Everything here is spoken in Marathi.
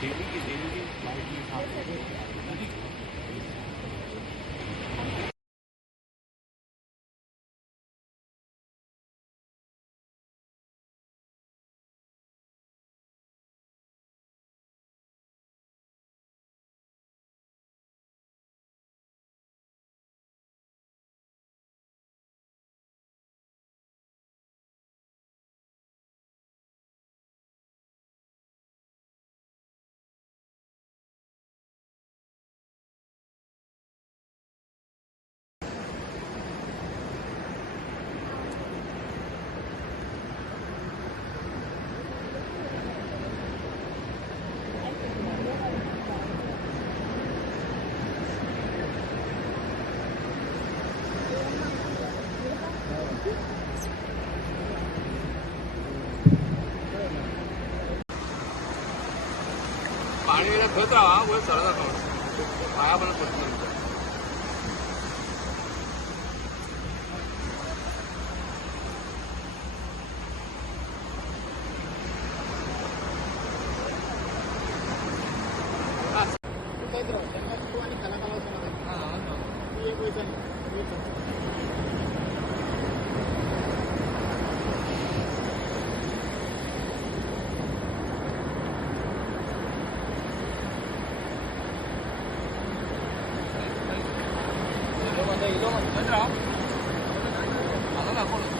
डेली की फ्लाइट में साथ पाणी खेळत राहा वर चढत जातो पाया पण पडतो 이동은 되더라. 안 하나 걸어.